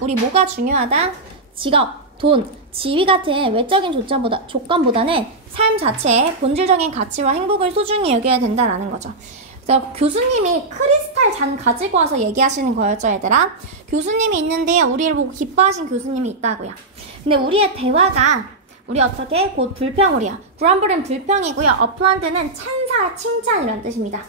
우리 뭐가 중요하다? 직업, 돈, 지위 같은 외적인 조건보다는 삶 자체의 본질적인 가치와 행복을 소중히 여겨야 된다라는 거죠. 그래서 교수님이 크리스탈 잔 가지고 와서 얘기하시는 거였죠, 얘들아. 교수님이 있는데요, 우리를 보고 기뻐하신 교수님이 있다고요. 근데 우리의 대화가 우리 어떻게? 곧 불평으로요. grumble은 불평이고요. appland는 찬사, 칭찬이라는 뜻입니다.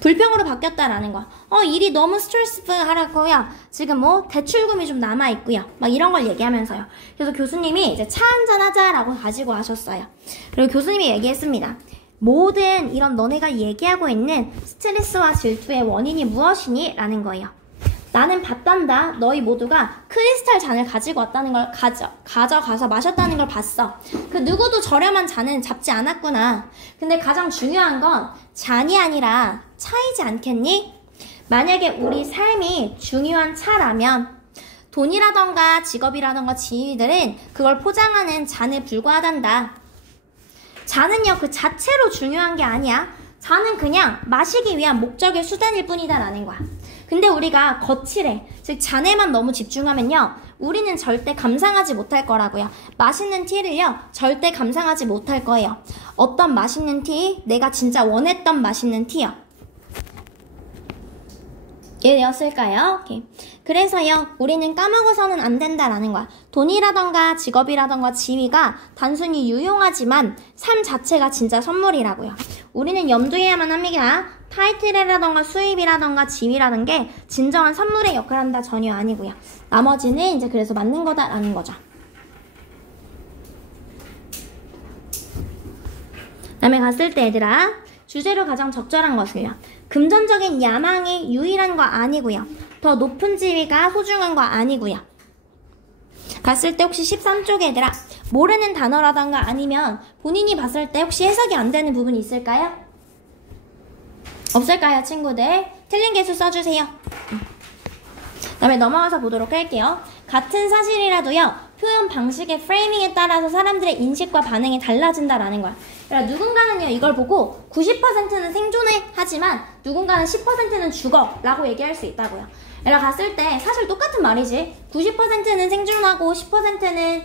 불평으로 바뀌었다라는 거. 일이 너무 스트레스풀 하라고요. 지금 뭐 대출금이 좀 남아있고요. 막 이런 걸 얘기하면서요. 그래서 교수님이 이제 차 한잔 하자라고 가지고 하셨어요. 그리고 교수님이 얘기했습니다. 모든 이런 너네가 얘기하고 있는 스트레스와 질투의 원인이 무엇이니? 라는 거예요. 나는 봤단다. 너희 모두가 크리스탈 잔을 가지고 왔다는 걸 가져가서 마셨다는 걸 봤어. 그 누구도 저렴한 잔은 잡지 않았구나. 근데 가장 중요한 건 잔이 아니라 차이지 않겠니? 만약에 우리 삶이 중요한 차라면 돈이라던가 직업이라던가 지위들은 그걸 포장하는 잔에 불과하단다. 잔은요, 그 자체로 중요한 게 아니야. 잔은 그냥 마시기 위한 목적의 수단일 뿐이다 라는 거야. 근데 우리가 거칠해, 즉 잔에만 너무 집중하면요, 우리는 절대 감상하지 못할 거라고요. 맛있는 티를요, 절대 감상하지 못할 거예요. 어떤 맛있는 티? 내가 진짜 원했던 맛있는 티요. 이해되었을까요? 오케이. 그래서요, 우리는 까먹어서는 안 된다라는 거야. 돈이라던가 직업이라던가 지위가 단순히 유용하지만 삶 자체가 진짜 선물이라고요. 우리는 염두해야만 합니다. 타이틀이라던가 수입이라던가 지위라는 게 진정한 선물의 역할을 한다 전혀 아니고요. 나머지는 이제 그래서 맞는 거다라는 거죠. 다음에 갔을 때 얘들아, 주제로 가장 적절한 것을요. 금전적인 야망이 유일한 거 아니고요. 더 높은 지위가 소중한 거 아니고요. 갔을 때 혹시 13쪽에 얘들아, 모르는 단어라던가 아니면 본인이 봤을 때 혹시 해석이 안 되는 부분이 있을까요? 없을까요, 친구들? 틀린 개수 써주세요. 다음에 넘어가서 보도록 할게요. 같은 사실이라도요, 표현 방식의 프레이밍에 따라서 사람들의 인식과 반응이 달라진다라는 거야. 그러니까 누군가는요, 이걸 보고 90%는 생존해 하지만 누군가는 10%는 죽어 라고 얘기할 수 있다고요. 그러니까 갔을 때 사실 똑같은 말이지. 90%는 생존하고 10%는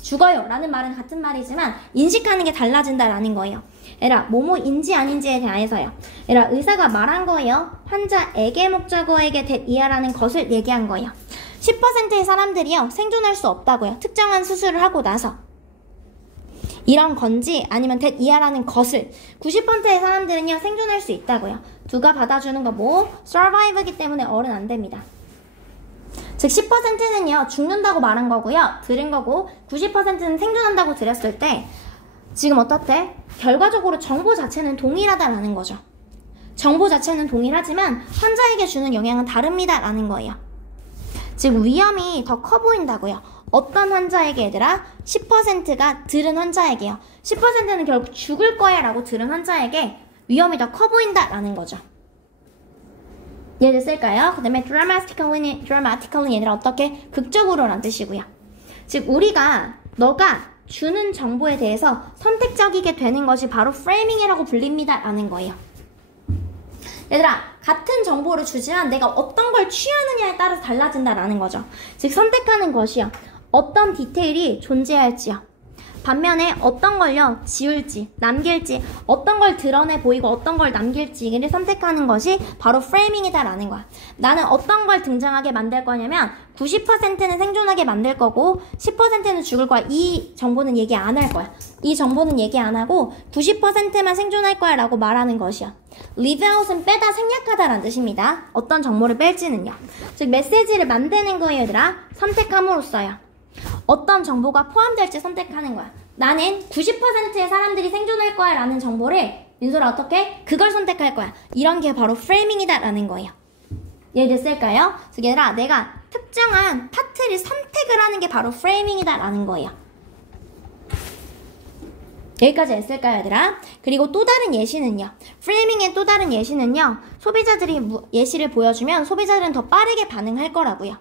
죽어요 라는 말은 같은 말이지만 인식하는 게 달라진다라는 거예요. 에라 뭐뭐인지 아닌지에 대해서요. 에라 의사가 말한 거예요. 환자에게 목적어에게 대이하라는 것을 얘기한 거예요. 10%의 사람들이요, 생존할 수 없다고요. 특정한 수술을 하고 나서. 이런 건지 아니면 대이하라는 것을 90%의 사람들은요, 생존할 수 있다고요. 누가 받아주는 거 뭐? survive이기 때문에 어른 안 됩니다. 즉 10%는요 죽는다고 말한 거고요, 들은 거고 90%는 생존한다고 들었을 때 지금 어떻대? 결과적으로 정보 자체는 동일하다라는 거죠. 정보 자체는 동일하지만 환자에게 주는 영향은 다릅니다 라는 거예요. 즉 위험이 더 커 보인다고요. 어떤 환자에게 얘들아? 10%가 들은 환자에게요. 10%는 결국 죽을 거야 라고 들은 환자에게 위험이 더 커 보인다 라는 거죠. 이해됐을까요? 그 다음에 dramatically 얘들아 어떻게? 극적으로 라는 뜻이고요. 즉 너가 주는 정보에 대해서 선택적이게 되는 것이 바로 프레이밍이라고 불립니다 라는 거예요. 얘들아, 같은 정보를 주지만 내가 어떤 걸 취하느냐에 따라서 달라진다라는 거죠. 즉 선택하는 것이요, 어떤 디테일이 존재할지요, 반면에 어떤 걸요 지울지 남길지, 어떤 걸 드러내 보이고 어떤 걸 남길지를 선택하는 것이 바로 프레이밍이다 라는 거야. 나는 어떤 걸 등장하게 만들 거냐면 90%는 생존하게 만들 거고 10%는 죽을 거야. 이 정보는 얘기 안 할 거야. 이 정보는 얘기 안 하고 90%만 생존할 거야 라고 말하는 것이야. leave out은 빼다, 생략하다 라는 뜻입니다. 어떤 정보를 뺄지는요, 즉 메시지를 만드는 거예요 얘들아. 선택함으로써요, 어떤 정보가 포함될지 선택하는 거야. 나는 90%의 사람들이 생존할 거야 라는 정보를 민소라 어떻게? 그걸 선택할 거야. 이런 게 바로 프레이밍이다 라는 거예요. 이해됐을까요? 즉 얘들아, 내가 특정한 파트를 선택을 하는 게 바로 프레이밍이다 라는 거예요. 여기까지 했을까요 얘들아? 그리고 또 다른 예시는요, 프레이밍의 또 다른 예시는요, 소비자들이 예시를 보여주면 소비자들은 더 빠르게 반응할 거라고요.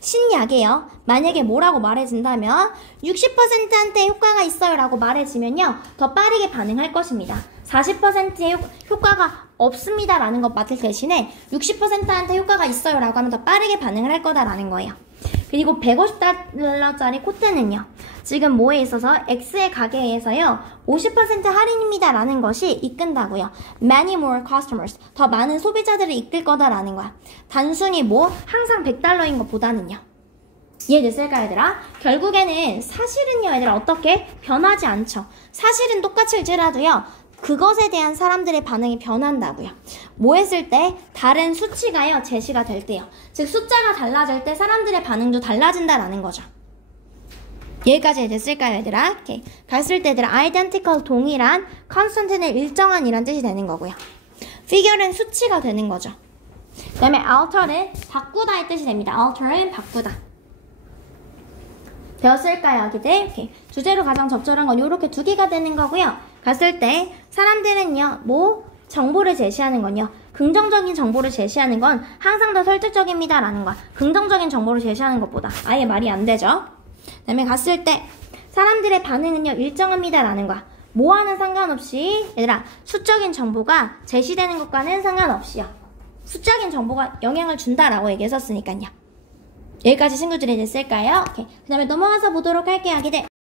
신약에요, 만약에 뭐라고 말해준다면 60%한테 효과가 있어요 라고 말해주면요 더 빠르게 반응할 것입니다. 40%의 효과가 없습니다라는 것 맞을 대신에 60%한테 효과가 있어요라고 하면 더 빠르게 반응을 할 거다라는 거예요. 그리고 150달러짜리 코트는요. 지금 뭐에 있어서 X의 가게에서요. 50% 할인입니다라는 것이 이끈다고요. Many more customers. 더 많은 소비자들을 이끌 거다라는 거야. 단순히 뭐 항상 100달러인 것보다는요. 이해됐을까 얘들아? 결국에는 사실은요 얘들아 어떻게? 변하지 않죠. 사실은 똑같을지라도요. 그것에 대한 사람들의 반응이 변한다고요. 뭐 했을 때? 다른 수치가요 제시가 될 때요. 즉 숫자가 달라질 때 사람들의 반응도 달라진다라는 거죠. 여기까지 됐을까요 얘들아? 오케이. 갔을 때 얘들아 identical 동일한 constant는 일정한 이란 뜻이 되는 거고요. figure는 수치가 되는 거죠. 그 다음에 alter는 바꾸다의 뜻이 됩니다. alter는 바꾸다. 되었을까요 아기들? 오케이. 주제로 가장 적절한 건 이렇게 두 개가 되는 거고요. 갔을 때 사람들은요 뭐 정보를 제시하는 건요 긍정적인 정보를 제시하는 건 항상 더 설득적입니다 라는 거야. 긍정적인 정보를 제시하는 것보다 아예 말이 안 되죠. 그 다음에 갔을 때 사람들의 반응은요 일정합니다 라는 거야. 뭐와는 상관없이 얘들아 수적인 정보가 제시되는 것과는 상관없이요 수적인 정보가 영향을 준다라고 얘기했었으니까요. 여기까지 친구들이 됐을까요? 오케이. 그 다음에 넘어가서 보도록 할게요 아기들.